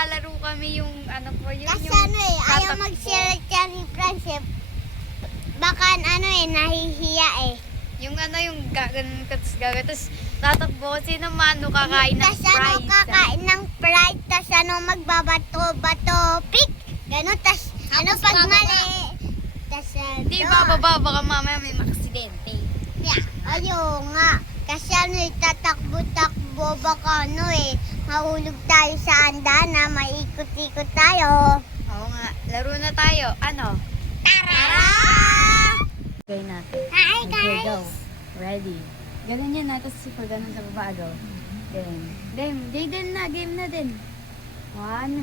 maglalaro kami yung ano po yun. Kasi yung ayaw mag-select yan ni Friendship. Baka nahihiya eh. Yung yung ganun gaga. Tapos tatakbo ko, sino man kakain ng Tapos fries. kakain ng fries, tapos magbabato-bato, pick. Ganon, tapos pag mali. Tapos Di bababa, baka mamaya may maksidente. Yeah, ayun nga. Kasi tatakbo-takbo, baka mahulog tayo sa andana, maikot-ikot tayo. Oo nga, laro na tayo. Ano? Tara! Gawin natin. Hi Okay, go. guys! Ready. Ganun yan na, tapos pag ganun sa baba, go. Game. Game na din. 1.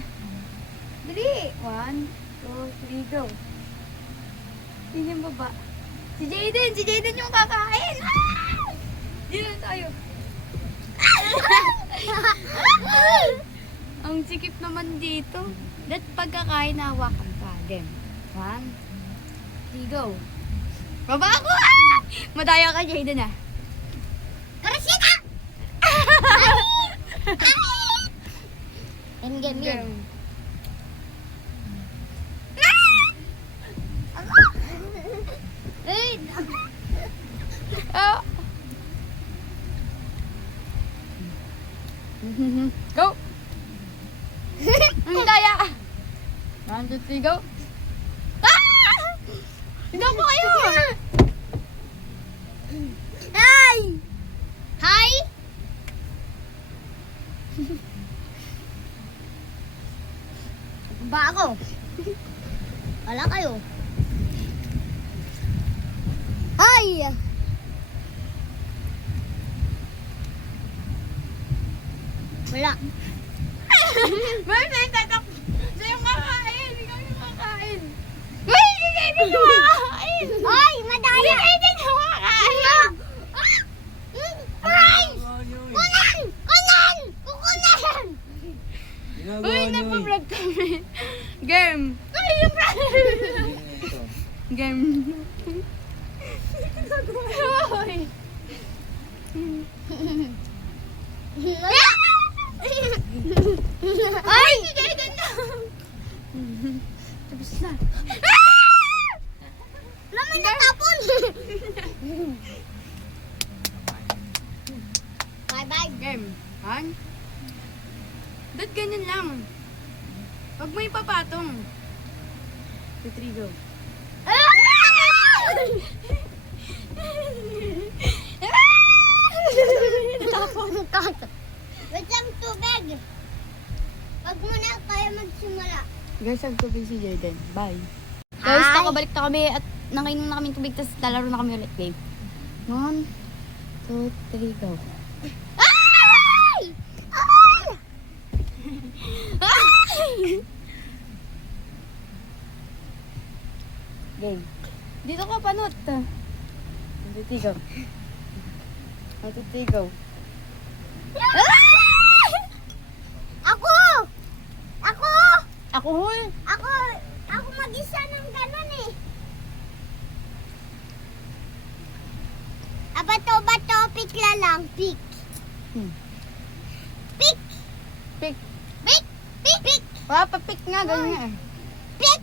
Dali. 1, 2, 3, go. Yun yung baba. Si Jayden yung kakain. Ah! Dito na tayo. Ang sikip naman dito. That pagkakain na hawakan ka. Game. 1, 3, go. Baba ako! Ah! Madaya ka, Jayden ah. Karasita! Game. Ay! Ah! Go! Ang daya! 1, 2, 3, go! Ah! Hindi po kayo! Hi! Hi! Ba ako? Wala kayo. Hi! Wala. May tatak! Siya yung kakain! Ikaw yung kakain! May! Si Jayden yung kakain! Hoy, madaya! Si Jayden yung kakain! Ay! Kunan! Kukunan! Uy, napablog kami. Game. Ay, yung Game. Uy. Ay, si Jayden na. Tapos na. Naman natapon! Bye-bye. Game. Han? Ba't ganyan lang? Huwag mo ipapatong. 2, 3, go. Natapon. Wait lang, tubig. Wag mo na kaya magsimula. Guys, nagtubig si Jayden. Bye. Hi. Guys, nakabalik na kami at nakainom na kami tubig, tapos lalaro na kami ulit, game. 1, 2, 3, go. Ay! Ay! Game. Dito ka panot. 1, 2, 3, go. 1, 2, 3, go. Ako! Ako! Ako hul. Ako mag-isa ng ganun eh. Bato, pikla lang. Pik. Hmm. Pik. Pick. Pik. Pik. Pik. Wala pa pick nga, ganyan nga. Pik.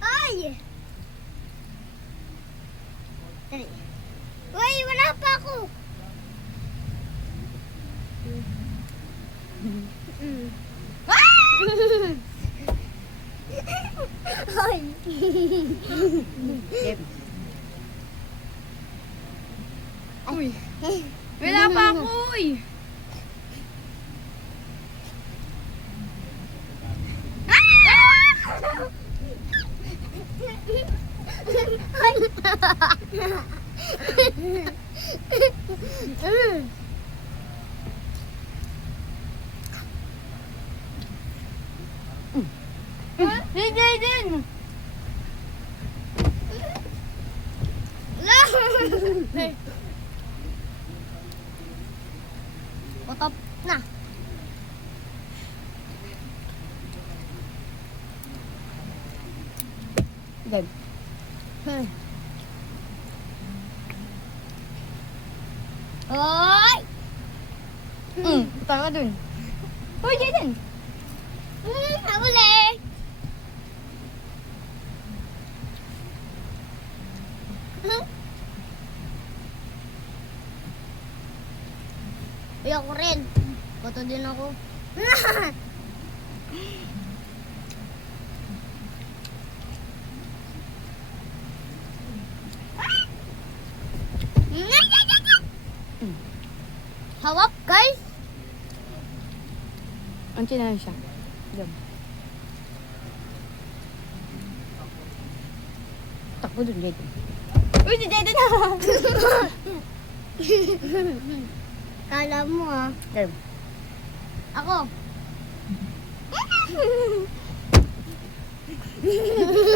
Ay! Dali. Uy, wala pa ako. Ay! Game. Uy. Wala pa ako, uy. Si Jayden. Potop na. Game. Oy! Tara dun. Hoy, Jaden! Huli! Uy, ako rin. Bato din ako. Hawak, guys! Anti na lang siya. Diyan. Takbo dun, Jaden. Uy, si Jaden na! Kala mo ah. Diyan. Ako.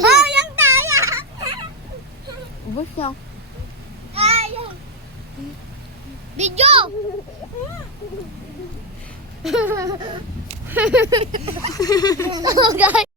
Oh, yung taya! Ubus niya. Taya! Video! Oh, guys.